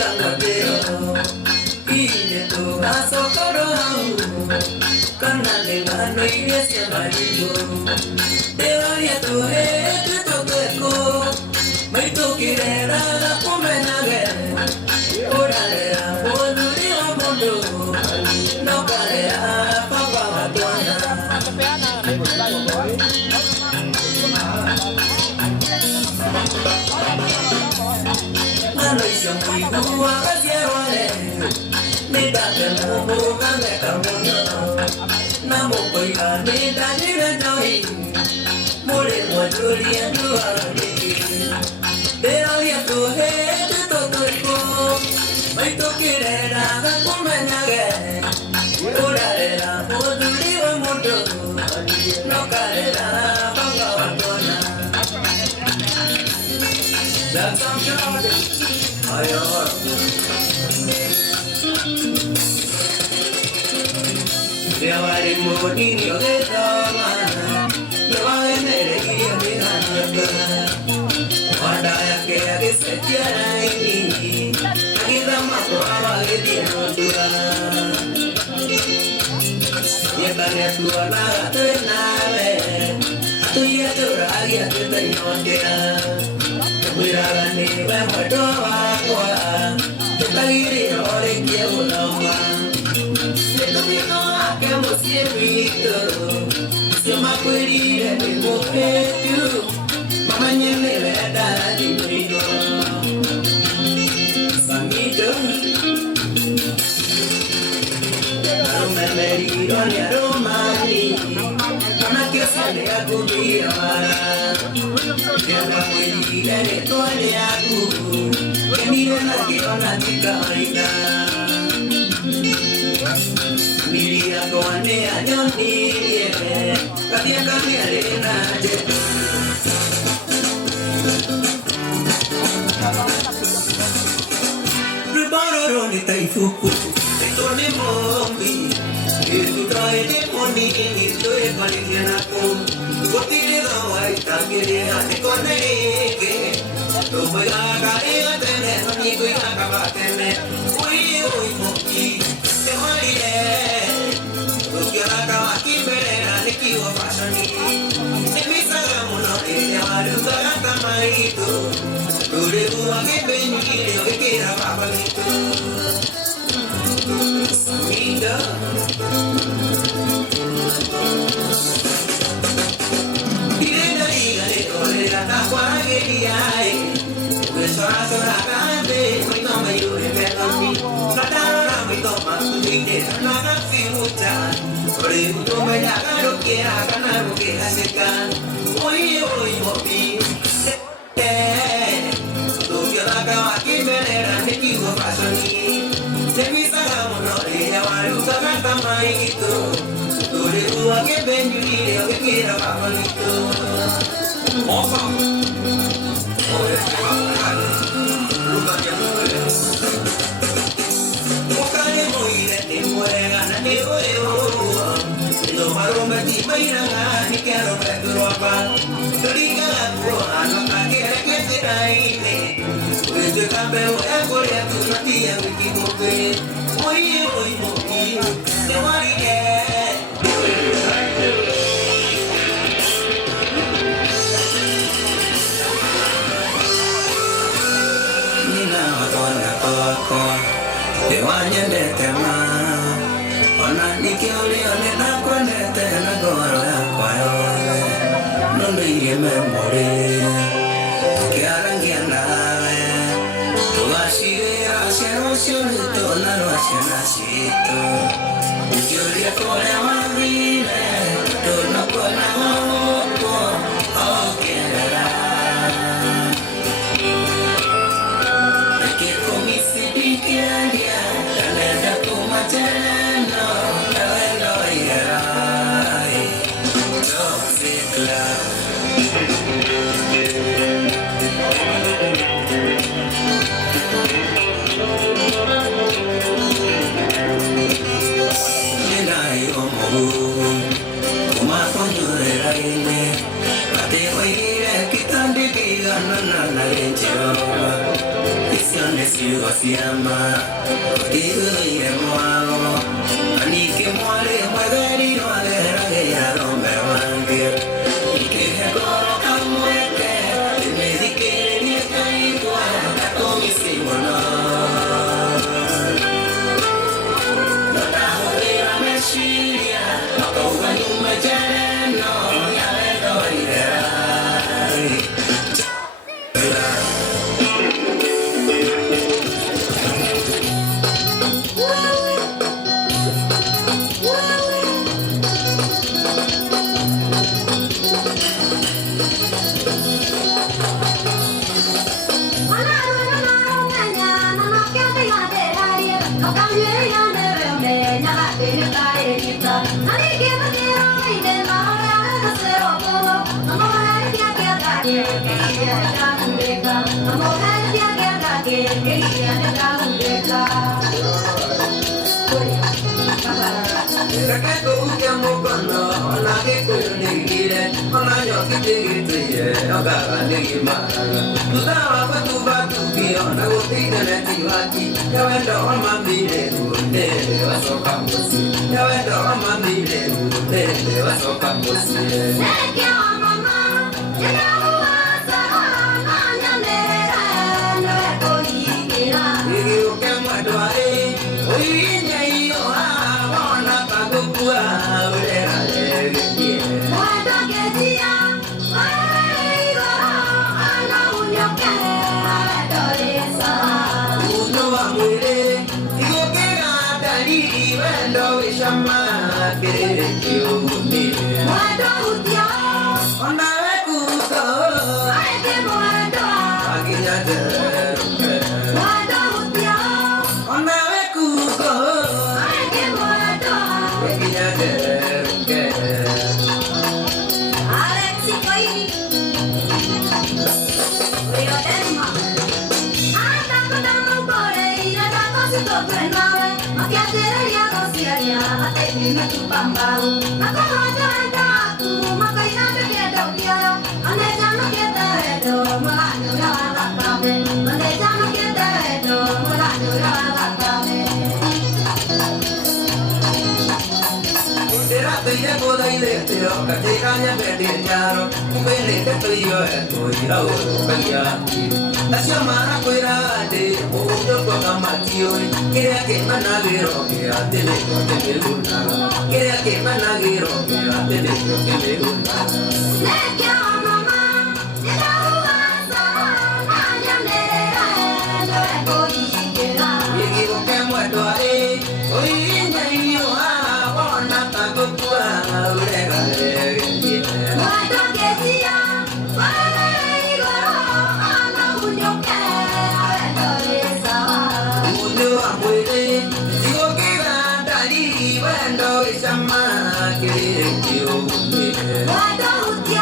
Kangatero, Ine tu asokoro, Kanale mano inesia marido, Devaria tu tu toko, Mai tu kirera la kumenage, Oralera boluri amondo, No kalera papa matona. Mano isyo muy bua kasiawale, Nita kemo buka meka mundo, Namo koi nita nire noi, Mure mwajuri yandu arabiki, Pero ya tu tu toko, Mai tu kirera ka kumenage, Oralera boluri amondo, No kalera papa matona. That's how I Llevaré motinio de toma, llevaré nereguía de ganada. Cuando ya que se quiera y aquí damos prueba de tierra. Llevaré tu alada de nave, tu ya tu ragia que te inondia. Mira ni vemos todo agua, te diré ahora que volamos. Se lo digo a que hemos siempre, se me acuerda de mujer, mamá ni me da de brillo. Samito, aroma merido ni aroma ni, mamá que sale a cubrir amara. Que me acuerda de todo el agu, que miren la que van a chica. Miria koane anyoni ebe katia kamia lena je Ribaro ni taifuku tone mombi Yesu trae de moni ni toe kaliana ko Gotire da wai tamire ate kone ke To mai aga e atene ni ko aga batene Oi oi moki te maire Mission is you was Yama. Even in Moano. And he came one day, my very no I don't know one here. He can go come with that. The medicated is kind to have to miss him or not. Not a whole machine. Not over you, my channel. No, I don't know. Why don't you?